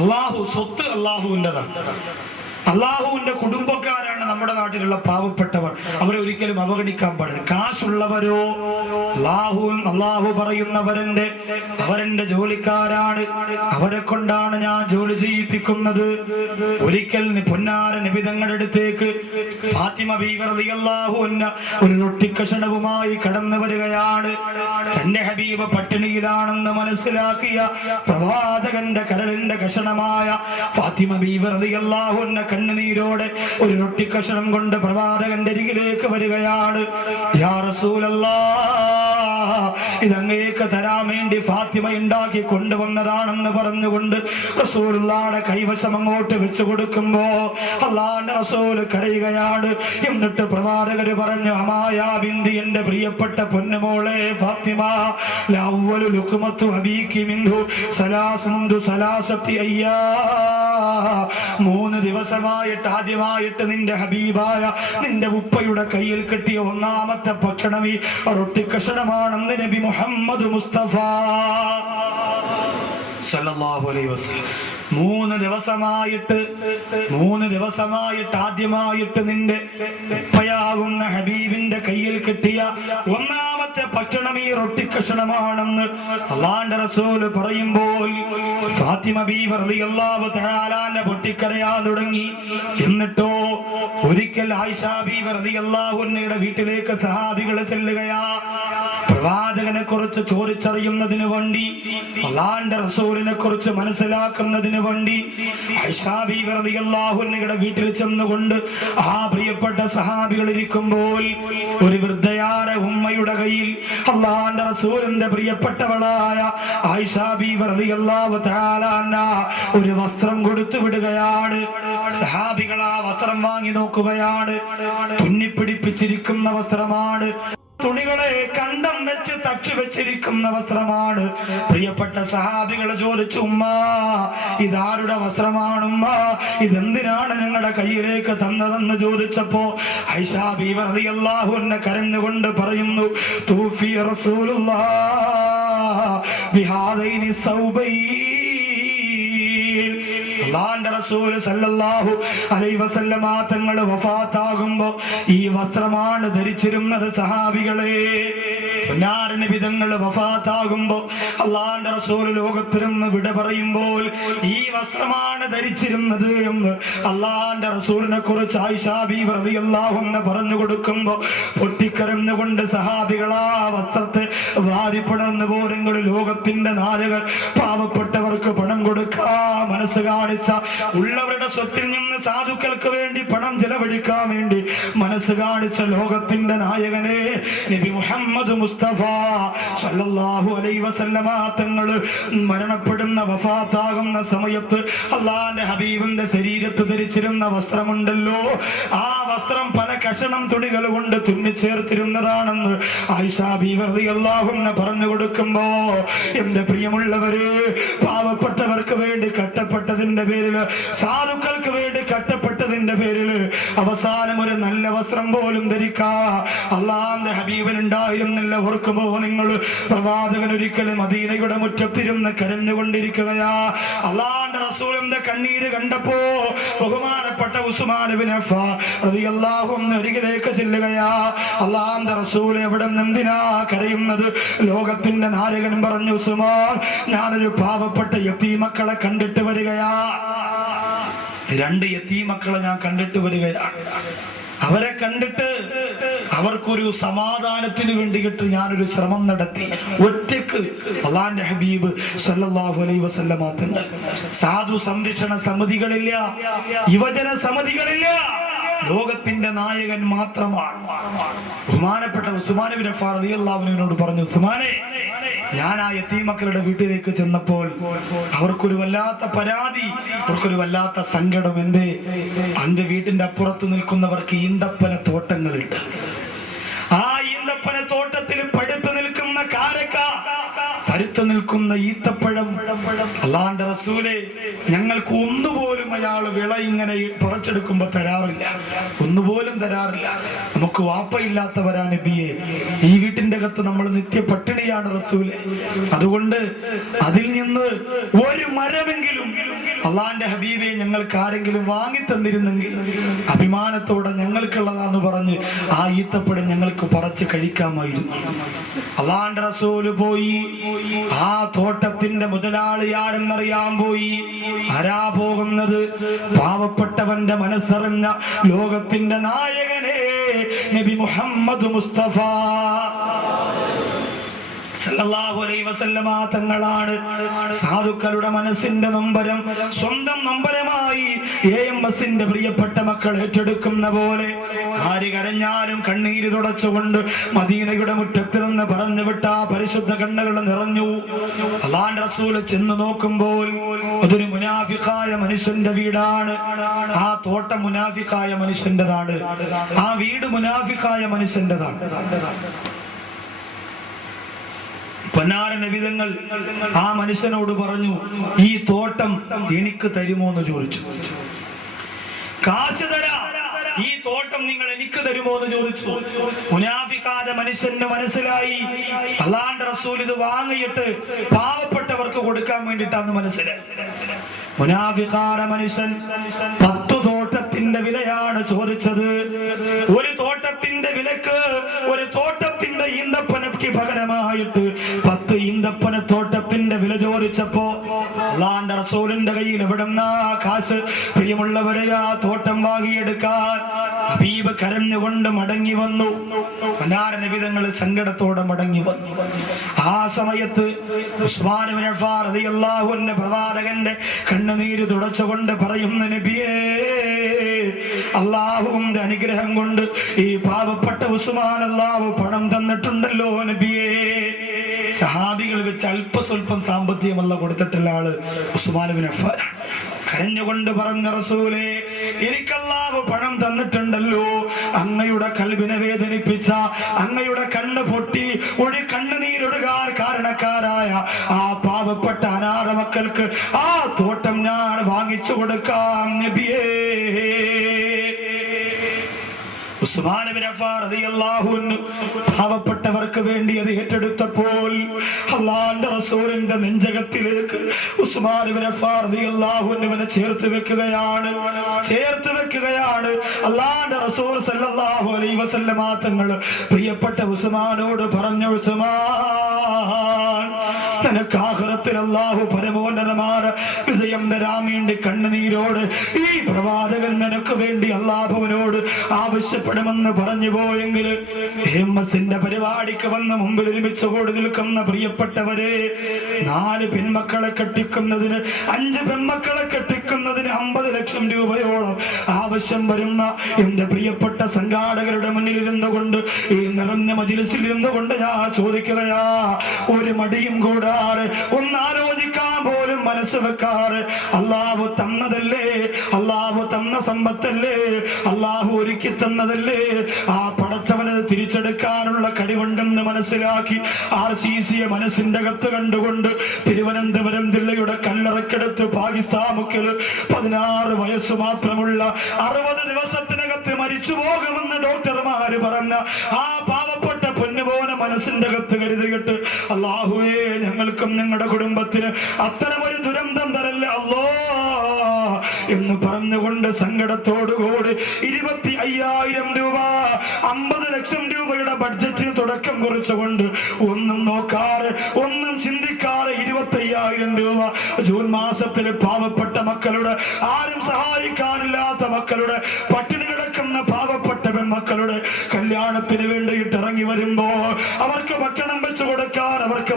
അള്ളാഹു സ്വത്ത് അള്ളാഹുവിൻ്റെതാണ് അള്ളാഹുവിന്റെ കുടുംബക്കാരാണ് നമ്മുടെ നാട്ടിലുള്ള പാവപ്പെട്ടവർ അവരെ ഒരിക്കലും അവഗണിക്കാൻ പാടില്ല കാശുള്ളവരോ അള്ളാഹു അള്ളാഹു പറയുന്നവരെ അവരെ ജോലിക്കാരാണ് അവരെ കൊണ്ടാണ് ഞാൻ ജോലി ചെയ്യിപ്പിക്കുന്നത് ഒരിക്കൽ പൊന്നാര നിബിതങ്ങളുടെ അടുത്തേക്ക് ഫാത്തിമ ബീവറിയാഹു എന്ന ഒരു നൊട്ടിക്കഷണവുമായി കടന്നു വരികയാണ് തന്റെ ഹബീബ് പട്ടിണിയിലാണെന്ന് മനസ്സിലാക്കിയ പ്രവാചകന്റെ കരലിന്റെ കഷണമായ ഫാത്തിമ ബീവറിയാഹു എന്ന കണ്ണ കണ്ണുനീരോടെ ഒരു കഷണം കൊണ്ട് പ്രവാചകന്റെ അരികിലേക്ക് വരികയാണ് ഇതങ്ങേക്ക് തരാൻ വേണ്ടി ഫാത്തിമ ഉണ്ടാക്കി കൊണ്ടുവന്നതാണെന്ന് പറഞ്ഞുകൊണ്ട് റസൂലുള്ളാടെ കൈവശം അങ്ങോട്ട് വെച്ചു കൊടുക്കുമ്പോ അള്ളാന്റെ റസൂൽ കരയുകയാണ് എന്നിട്ട് പ്രവാചകർ പറഞ്ഞു അമായാ ബിന്ദി എന്റെ പ്രിയപ്പെട്ട പൊന്നുമോളെ ഫാത്തിമ ലുക്മത്തു ഹബീക്കി മിന്ദു സലാസ് മുന്തു സലാസത്തി അയ്യാ മൂന്ന് ദിവസമായിട്ട് ആദ്യമായിട്ട് നിന്റെ ഹബീബായ നിന്റെ ഉപ്പയുടെ കയ്യിൽ കിട്ടിയ ഒന്നാമത്തെ ഭക്ഷണം ഈ റൊട്ടി കഷണമാണെന്ന് നബി മുഹമ്മദ് മുസ്തഫ സല്ലല്ലാഹു അലൈഹി വസല്ലം മൂന്ന് ദിവസമായിട്ട് മൂന്ന് ദിവസമായിട്ട് ആദ്യമായിട്ട് നിന്റെ ഉപ്പയാകുന്ന ഹബീബിന്റെ കയ്യിൽ കിട്ടിയ ഒന്നാം ഒന്നാമത്തെ ഭക്ഷണം ഈ റൊട്ടി കഷണമാണെന്ന് അള്ളാന്റെ റസൂല് പറയുമ്പോൾ ഫാത്തിമ ബീവർ അള്ളാഹുലാന്റെ പൊട്ടിക്കരയാൻ തുടങ്ങി എന്നിട്ടോ ഒരിക്കൽ ആയിഷാ ബീവർ അള്ളാഹുന്നയുടെ വീട്ടിലേക്ക് സഹാബികൾ ചെല്ലുകയാ പ്രവാചകനെ കുറിച്ച് ചോദിച്ചറിയുന്നതിന് വേണ്ടി അള്ളാന്റെ റസൂലിനെ കുറിച്ച് മനസ്സിലാക്കുന്നതിന് വേണ്ടി ഐഷാബിറിയാഹുനയുടെ വീട്ടിൽ ചെന്നുകൊണ്ട് ആ പ്രിയപ്പെട്ട സഹാബികൾ ഇരിക്കുമ്പോൾ ഒരു വൃദ്ധയാര ഉമ്മയുടെ കയ്യിൽ അള്ളാന്റെ റസൂലിന്റെ പ്രിയപ്പെട്ടവളായ ഒരു വസ്ത്രം കൊടുത്തു വിടുകയാണ് സഹാബികൾ ആ വസ്ത്രം വാങ്ങി നോക്കുകയാണ് തുന്നിപ്പിടിപ്പിച്ചിരിക്കുന്ന വസ്ത്രമാണ് തുണികളെ കണ്ടം വെച്ച് തച്ചു വെച്ചിരിക്കുന്ന വസ്ത്രമാണ് പ്രിയപ്പെട്ട സഹാബികൾ ചോദിച്ചു ഉമ്മ ഇതാരുടെ വസ്ത്രമാണുമ്മ ഇതെന്തിനാണ് ഞങ്ങളുടെ കയ്യിലേക്ക് തന്നതെന്ന് ചോദിച്ചപ്പോ ഐഷാബിഹു കരഞ്ഞുകൊണ്ട് പറയുന്നു തൂഫി റസൂലുള്ള ബിഹാദൈനി സൗബൈ റസൂൽ സല്ലല്ലാഹു അലൈഹി വസല്ലമ തങ്ങൾ വഫാത്താകുമ്പോൾ ഈ വസ്ത്രമാണ് ധരിച്ചിരുന്നത് സഹാബികളെ നിബിതങ്ങൾ വഫാത്താകുമ്പോ അള്ളാന്റെ റസൂൽ ലോകത്തിരുന്ന് വിട പറയുമ്പോൾ ഈ വസ്ത്രമാണ് ധരിച്ചിരുന്നത് എന്ന് അള്ളാന്റെ റസൂലിനെ കുറിച്ച് ആയിഷാബി റബിയല്ലാഹുന്ന് പറഞ്ഞു കൊടുക്കുമ്പോ പൊട്ടിക്കരഞ്ഞുകൊണ്ട് സഹാബികളാ വസ്ത്രത്തെ വാരിപ്പടർന്നു പോരെങ്കിലും ലോകത്തിന്റെ നാലുകൾ പാവപ്പെട്ടവർക്ക് പണം കൊടുക്കാ മനസ്സ് കാണിച്ച ഉള്ളവരുടെ സ്വത്തിൽ നിന്ന് സാധുക്കൾക്ക് വേണ്ടി പണം ചെലവഴിക്കാൻ വേണ്ടി മനസ്സ് കാണിച്ച ലോകത്തിന്റെ നായകനെ നബി മുഹമ്മദ് മുസ്ലിം മുസ്തഫ സല്ലല്ലാഹു അലൈഹി വസല്ലമ തങ്ങൾ മരണപ്പെടുന്ന വഫാത്താകുന്ന സമയത്ത് അള്ളാന്റെ ഹബീബിന്റെ ശരീരത്ത് ധരിച്ചിരുന്ന വസ്ത്രമുണ്ടല്ലോ ആ വസ്ത്രം പല കഷണം തുണികൾ കൊണ്ട് തുന്നിച്ചേർത്തിരുന്നതാണെന്ന് ആയിഷാബിഹുന്ന പറഞ്ഞു കൊടുക്കുമ്പോ എന്റെ പ്രിയമുള്ളവര് പാവപ്പെട്ടവർക്ക് വേണ്ടി കട്ടപ്പെട്ടതിന്റെ പേരിൽ സാധുക്കൾക്ക് വേണ്ടി കട്ടപ്പെട്ട ഹബീബിന്റെ പേരിൽ അവസാനം ഒരു നല്ല വസ്ത്രം പോലും ധരിക്കാ അള്ളാന്റെ ഹബീബൻ ഉണ്ടായിരുന്നില്ല ഓർക്കുമ്പോ നിങ്ങൾ പ്രവാചകൻ ഒരിക്കലും അതീനയുടെ മുറ്റത്തിരുന്ന് കരഞ്ഞുകൊണ്ടിരിക്കുകയാ അള്ളാന്റെ റസൂലിന്റെ കണ്ണീര് കണ്ടപ്പോ ബഹുമാനപ്പെട്ട ഉസ്മാനുവിനേക്ക് ചെല്ലുകയാ അള്ളാന്റെ റസൂൽ എവിടെ നിന്നെന്തിനാ കരയുന്നത് ലോകത്തിന്റെ നാരകൻ പറഞ്ഞു ഉസ്മാൻ ഞാനൊരു പാവപ്പെട്ട മക്കളെ കണ്ടിട്ട് വരികയാ രണ്ട് യത്തീ മക്കളെ ഞാൻ കണ്ടിട്ട് വരികയാണ് അവരെ കണ്ടിട്ട് അവർക്കൊരു സമാധാനത്തിന് വേണ്ടിയിട്ട് ഞാനൊരു ശ്രമം നടത്തി ഒറ്റക്ക് അള്ളാന്റെ ഹബീബ് സല്ലാഹു അലൈ വസല്ലമ തങ്ങൾ സാധു സംരക്ഷണ സമിതികളില്ല യുവജന സമിതികളില്ല ലോകത്തിന്റെ നായകൻ മാത്രമാണ് ബഹുമാനപ്പെട്ട ഉസ്മാനബിൻ അഫാർ അലി അള്ളാഹുവിനോട് പറഞ്ഞു സുമാനെ ഞാൻ ആ എത്തി മക്കളുടെ വീട്ടിലേക്ക് ചെന്നപ്പോൾ അവർക്കൊരു വല്ലാത്ത പരാതി അവർക്കൊരു വല്ലാത്ത സങ്കടം എന്തേ അന്റെ വീട്ടിന്റെ അപ്പുറത്ത് നിൽക്കുന്നവർക്ക് ഈന്തപ്പന തോട്ടങ്ങളുണ്ട് നിൽക്കുന്ന ഈത്തപ്പഴം അല്ലാണ്ട് റസൂലെ ഞങ്ങൾക്ക് ഒന്നുപോലും അയാൾ വിള ഇങ്ങനെ പറിച്ചെടുക്കുമ്പോ തരാറില്ല ഒന്നുപോലും തരാറില്ല നമുക്ക് വാപ്പയില്ലാത്തവരാ നബിയെ ഈ വീട്ടിന്റെ അകത്ത് നമ്മൾ നിത്യ പട്ടിണിയാണ് റസൂലെ അതുകൊണ്ട് അതിൽ നിന്ന് ഒരു മരമെങ്കിലും അള്ളാന്റെ ഹബീബെ ഞങ്ങൾക്ക് ആരെങ്കിലും വാങ്ങി തന്നിരുന്നെങ്കിൽ അഭിമാനത്തോടെ ഞങ്ങൾക്കുള്ളതാന്ന് പറഞ്ഞ് ആ ഈത്തപ്പഴം ഞങ്ങൾക്ക് പറച്ച് കഴിക്കാമായിരുന്നു അള്ളാന്റെ റസൂല് പോയി ആ ആ തോട്ടത്തിന്റെ മുതലാളി ആരെന്നറിയാൻ പോയി ആരാ പോകുന്നത് പാവപ്പെട്ടവന്റെ മനസ്സറിഞ്ഞ ലോകത്തിന്റെ നായകനെ നബി മുഹമ്മദ് മുസ്തഫ തങ്ങളാണ് സാധുക്കളുടെ മനസ്സിന്റെ നൊമ്പരം സ്വന്തം നൊമ്പരമായി എ എം എസിന്റെ പ്രിയപ്പെട്ട മക്കൾ ഏറ്റെടുക്കുന്ന പോലെ ഭാര്യ കരഞ്ഞാലും കണ്ണീര് തുടച്ചുകൊണ്ട് മദീനയുടെ മുറ്റത്തിൽ നിന്ന് പറഞ്ഞു വിട്ട പരിശുദ്ധ കണ്ണുകൾ നിറഞ്ഞു അള്ളാന്റെ റസൂല് ചെന്ന് നോക്കുമ്പോൾ അതൊരു മുനാഫിക്കായ മനുഷ്യന്റെ വീടാണ് ആ തോട്ടം മുനാഫിക്കായ മനുഷ്യന്റെതാണ് ആ വീട് മുനാഫിക്കായ മനുഷ്യന്റെതാണ് പൊന്നാര നബിതങ്ങൾ ആ മനുഷ്യനോട് പറഞ്ഞു ഈ തോട്ടം എനിക്ക് തരുമോ എന്ന് ചോദിച്ചു കാശ് തരാ ഈ തോട്ടം നിങ്ങൾ എനിക്ക് തരുമോ എന്ന് ചോദിച്ചു മുനാഫിക്കാതെ മനുഷ്യന്റെ മനസ്സിലായി അള്ളാണ്ട് റസൂൽ ഇത് വാങ്ങിയിട്ട് പാവപ്പെട്ടവർക്ക് കൊടുക്കാൻ വേണ്ടിട്ടാന്ന് മനസ്സിലായി മുനാഫിക്കാര മനുഷ്യൻ പത്ത് തോട്ടത്തിന്റെ വിലയാണ് ചോദിച്ചത് ഒരു തോട്ടത്തിന്റെ വിലക്ക് ഒരു തോട്ടത്തിന്റെ ഈന്തപ്പനക്ക് പകരമായിട്ട് പത്ത് ഈന്തപ്പന തോട്ടത്തിന്റെ വില ചോദിച്ചപ്പോ അള്ളാന്റെ റസൂലിന്റെ കയ്യിൽ എവിടുന്നാ കാശ് പ്രിയമുള്ളവരെ ആ തോട്ടം വാങ്ങിയെടുക്കാൻ ഹബീബ് കരഞ്ഞുകൊണ്ട് മടങ്ങി വന്നു മനാരനബിതങ്ങൾ സങ്കടത്തോടെ മടങ്ങി വന്നു ആ സമയത്ത് ഉസ്മാനുവിനെ പ്രവാചകന്റെ കണ്ണുനീര് തുടച്ചുകൊണ്ട് പറയുന്ന നബിയേ അള്ളാഹുവിന്റെ അനുഗ്രഹം കൊണ്ട് ഈ പാവപ്പെട്ട ഉസ്മാൻ അള്ളാഹു പണം തന്നിട്ടുണ്ടല്ലോ നബിയേ വെച്ച് അല്പസ്വല്പം സാമ്പത്തികമല്ല കൊടുത്തിട്ടുള്ള ആള് ഉസ്മാനുബിൻ കരഞ്ഞുകൊണ്ട് പറഞ്ഞ റസൂലേ എനിക്കല്ലാവ് പണം തന്നിട്ടുണ്ടല്ലോ അങ്ങയുടെ കൽബിനെ വേദനിപ്പിച്ച അങ്ങയുടെ കണ്ണ് പൊട്ടി ഒഴി കണ്ണുനീരൊടുകാർ കാരണക്കാരായ ആ പാവപ്പെട്ട അനാഥ മക്കൾക്ക് ആ തോട്ടം ഞാൻ വാങ്ങിച്ചു കൊടുക്കാം നബി പാവപ്പെട്ടവർക്ക് വേണ്ടി അത് ഏറ്റെടുത്തപ്പോൾ റസൂലിന്റെ നെഞ്ചകത്തിലേക്ക് ചേർത്ത് വെക്കുകയാണ് ചേർത്ത് വെക്കുകയാണ് അല്ലാണ്ട് റസൂൽ സല്ലാഹു അലൈ വസല്ലമാങ്ങൾ പ്രിയപ്പെട്ട ഉസ്മാനോട് പറഞ്ഞു ഉസ്മാൻ നിനക്ക് പരമോന്നതമാണ് കണ്ണരാമീണ്ട് കണ്ണുനീരോട് ഈ പ്രവാചകൻ നിനക്ക് വേണ്ടി അള്ളാഹുവിനോട് ആവശ്യപ്പെടുമെന്ന് പറഞ്ഞു പോയെങ്കിൽ എം പരിപാടിക്ക് വന്ന മുമ്പിൽ ഒരുമിച്ച് കൂടി നിൽക്കുന്ന പ്രിയപ്പെട്ടവരെ നാല് പെൺമക്കളെ കെട്ടിക്കുന്നതിന് അഞ്ച് പെൺമക്കളെ കെട്ടിക്കുന്നതിന് അമ്പത് ലക്ഷം രൂപയോളം ആവശ്യം വരുന്ന എന്റെ പ്രിയപ്പെട്ട സംഘാടകരുടെ മുന്നിൽ ഇരുന്നു കൊണ്ട് ഈ നിറഞ്ഞ മജിലിസിൽ ഇരുന്നു കൊണ്ട് ഞാൻ ചോദിക്കുകയാ ഒരു മടിയും കൂടാതെ ഒന്നാലോചിക്കാൻ വെക്കാറ് അള്ളാഹു തന്നതല്ലേ അള്ളാഹു തന്ന സമ്പത്തല്ലേ അള്ളാഹു ഒരുക്കി തന്നതല്ലേ ആ പടച്ചവന് തിരിച്ചെടുക്കാനുള്ള കഴിവുണ്ടെന്ന് മനസ്സിലാക്കി ആർ സി സിയെ മനസ്സിന്റെ അകത്ത് കണ്ടുകൊണ്ട് തിരുവനന്തപുരം ജില്ലയുടെ കല്ലറക്കെടുത്ത് പാകിസ്ഥാൻ മുക്കിൽ പതിനാറ് വയസ്സ് മാത്രമുള്ള അറുപത് ദിവസത്തിനകത്ത് മരിച്ചു പോകുമെന്ന് ഡോക്ടർമാര് പറഞ്ഞ ആ പാവപ്പെട്ട പൊന്നുപോലെ മനസ്സിന്റെ അകത്ത് കരുതിയിട്ട് അള്ളാഹുവേ ഞങ്ങൾക്കും ഞങ്ങളുടെ കുടുംബത്തിന് അത്തരമൊരു കൊണ്ട് സങ്കടത്തോടുകൂടി ഇരുപത്തി അയ്യായിരം രൂപ അമ്പത് ലക്ഷം രൂപയുടെ ബഡ്ജറ്റിന് തുടക്കം കുറിച്ചുകൊണ്ട് ഒന്നും നോക്കാറ് ഒന്നും ചിന്തിക്കാറ് ഇരുപത്തി അയ്യായിരം രൂപ ജൂൺ മാസത്തിൽ പാവപ്പെട്ട മക്കളുടെ ആരും സഹായിക്കാനില്ലാത്ത മക്കളുടെ പട്ടിണി കിടക്കുന്ന പാവപ്പെട്ട പെൺമക്കളുടെ കല്യാണത്തിന് വേണ്ടിയിട്ട് ഇറങ്ങി വരുമ്പോൾ അവർക്ക് ഭക്ഷണം വെച്ചു കൊടുക്കാൻ അവർക്ക്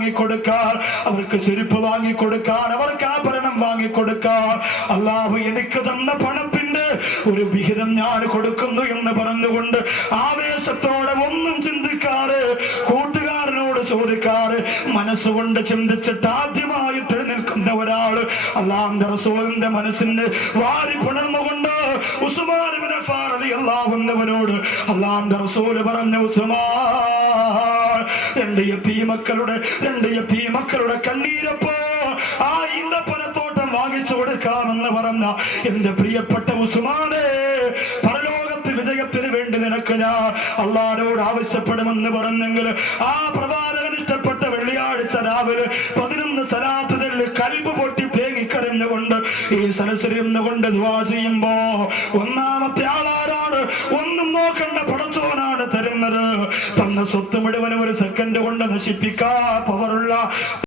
വാങ്ങി കൊടുക്കാൻ അവർക്ക് ചെരുപ്പ് കൊടുക്കാൻ അവർക്ക് ആഭരണം കൊടുക്കാൻ അള്ളാഹു എനിക്ക് തന്ന പണത്തിന്റെ ഒരു വിഹിതം ഞാൻ കൊടുക്കുന്നു എന്ന് പറഞ്ഞുകൊണ്ട് ആവേശത്തോടെ ഒന്നും ചിന്തിക്കാറ് കൂട്ടുകാരനോട് ചോദിക്കാറ് മനസ്സുകൊണ്ട് ചിന്തിച്ചിട്ട് ആദ്യമായിട്ട് നിൽക്കുന്ന ഒരാൾ അള്ളാഹിന്റെ റസൂലിന്റെ മനസ്സിന് വാരി പുണർന്നുകൊണ്ട് ഉസ്മാൻ അള്ളാഹുന്നവനോട് അള്ളാഹിന്റെ റസൂല് പറഞ്ഞു ഉസ്മാൻ രണ്ട് മക്കളുടെ രണ്ട് മക്കളുടെ കണ്ണീരപ്പോ ആ ഈന്തപ്പനത്തോട്ടം വാങ്ങിച്ചു കൊടുക്കാമെന്ന് പറഞ്ഞ എന്റെ പ്രിയപ്പെട്ട ഉസുമാനെ പരലോകത്ത് വിജയത്തിന് വേണ്ടി നിനക്ക് ഞാൻ അള്ളാരോട് ആവശ്യപ്പെടുമെന്ന് പറഞ്ഞെങ്കിൽ ആ പ്രവാചകൻ ഇഷ്ടപ്പെട്ട വെള്ളിയാഴ്ച രാവിലെ പതിനൊന്ന് സലാത്തിൽ കൽബ് പൊട്ടി തേങ്ങിക്കരഞ്ഞുകൊണ്ട് ഈ സരസരിന്നുകൊണ്ട് ദ്വാ ചെയ്യുമ്പോ ഒന്ന് സ്വത്ത് മുഴുവനും ഒരു സെക്കൻഡ് കൊണ്ട് നശിപ്പിക്കാ പവറുള്ള